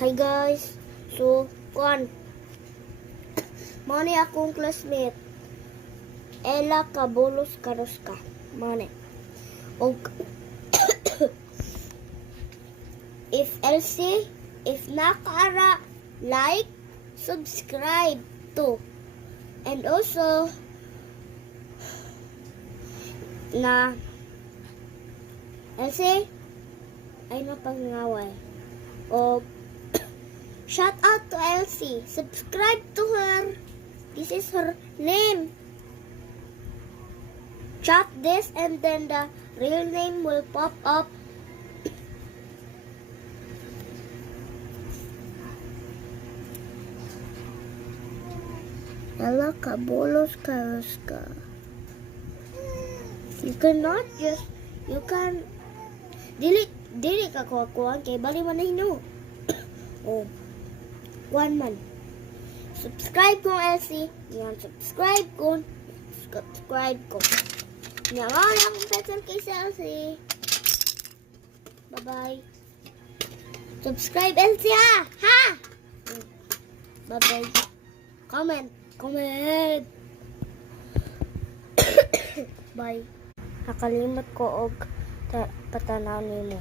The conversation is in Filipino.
Hi guys, so kuan mani akong classmate Ella Kabulos Karuska mani og if Elsie if nakaara like subscribe to and also na Elsie ay mapangaway og shout out to Elsie. Subscribe to her. This is her name. Chat this and then the real name will pop up. Ella Kabulos Karuska. You cannot just, you can, dili ka kuha kay bali man na hino. Oh. One man. Subscribe ko Elsie. Yan, subscribe ko. Subscribe ko. Yan, akong petal kay Elsie. Bye-bye. Subscribe Elsie ha! Ha! Bye-bye. Comment. Comment. Bye. Nakalimot ko og patanaw nimo.